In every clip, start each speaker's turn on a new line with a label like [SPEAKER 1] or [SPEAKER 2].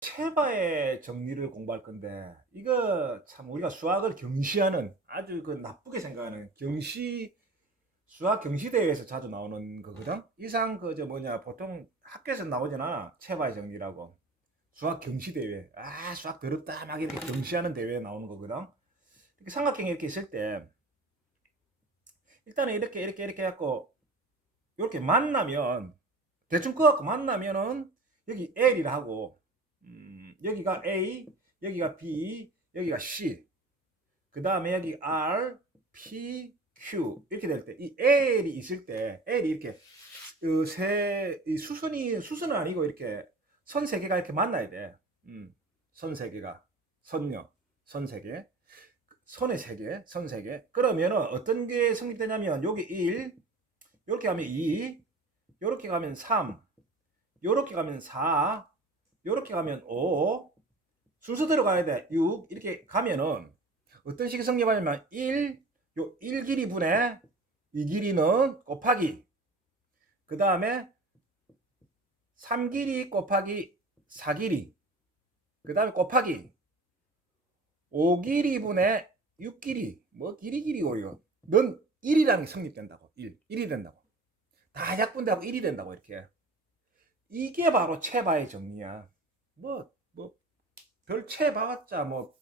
[SPEAKER 1] 체바의 정리를 공부할 건데 이거 참 우리가 수학을 경시하는 아주 그 나쁘게 생각하는 경시 수학 경시 대회에서 자주 나오는 거거든. 이상 그 저 뭐냐 보통 학교에서 나오잖아 체바의 정리라고 수학 경시 대회. 아 수학 더럽다 막 이렇게 경시하는 대회에 나오는 거거든. 이렇게 삼각형이 이렇게 있을 때 일단은 이렇게 이렇게 이렇게 해갖고 이렇게 만나면 대충 꺼갖고 만나면은 여기 L이라 하고 음, 여기가 A, 여기가 B, 여기가 C. 그 다음에 여기 R, P, Q 이렇게 될 때 이 L이 있을 때 L이 이렇게 그 세, 이 수선이 수선은 아니고 이렇게 선 세 개가 이렇게 만나야 돼. 음, 선 세 개가 선녀, 선세 개, 선의 세 개, 선 세 개. 그러면은 어떤 게 성립되냐면 여기 1, 이렇게 가면 2, 이렇게 가면 3, 이렇게 가면 4, 이렇게 가면 5, 순서대로 가야 돼. 6 이렇게 가면은 어떤 식이 성립하냐면 1, 요 1 길이 분의 2 길이는 곱하기. 그 다음에 3 길이 곱하기 4 길이. 그 다음에 곱하기 5 길이 분의 6 길이. 뭐 길이 길이고 이거 넌 1이라는 게 성립된다고. 1 1이 된다고. 다 약분되고 1이 된다고 이렇게 이게 바로 체바의 정리야. 뭐 뭐 별 체 봐봤자 뭐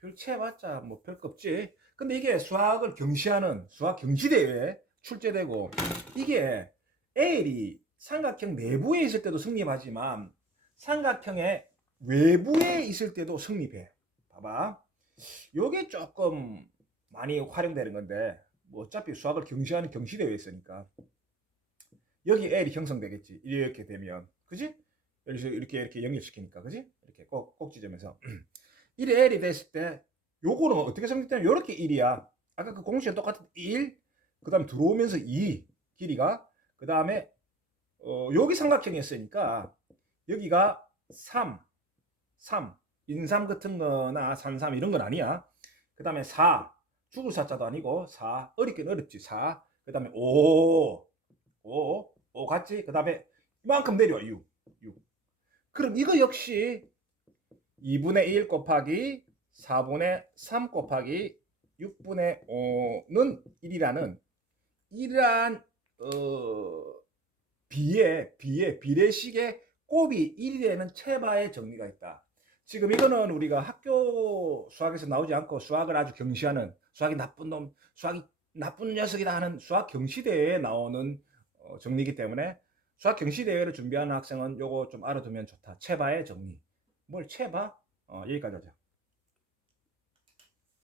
[SPEAKER 1] 별 체 봤자 뭐 별거 없지 근데 이게 수학을 경시하는 수학 경시대회에 출제되고 이게 L이 삼각형 내부에 있을 때도 성립하지만 삼각형의 외부에 있을 때도 성립해. 봐봐. 요게 조금 많이 활용되는 건데 뭐 어차피 수학을 경시하는 경시대회에 있으니까 여기 L이 형성되겠지. 이렇게 되면. 그지? 이렇게 이렇게 연결시키니까. 그지? 이렇게 꼭, 꼭 지점에서. 1이 L이 됐을 때 요거는 어떻게 성립되면 요렇게 1이야. 아까 그 공식이 똑같은 1, 그 다음에 들어오면서 2 길이가 그 다음에 어, 여기 삼각형이었으니까 여기가 3 3 인삼 같은 거나 산삼 이런 건 아니야. 그 다음에 4 죽을 사자도 아니고 4 어렵긴 어렵지. 4그 다음에 5 5 5 같지? 그 다음에 이만큼 내려와. 6 6 그럼 이거 역시 2분의 1 곱하기 4분의 3 곱하기 6분의 5는 1이라는 이러한 어, 비의 비의 비례식의 곱이 1이 되는 체바의 정리가 있다. 지금 이거는 우리가 학교 수학에서 나오지 않고 수학을 아주 경시하는 수학이 나쁜 놈, 수학이 나쁜 녀석이다 하는 수학 경시대회에 나오는 어, 정리이기 때문에 수학 경시 대회를 준비하는 학생은 요거 좀 알아두면 좋다. 체바의 정리. 뭘 체바? 어, 여기까지 하자.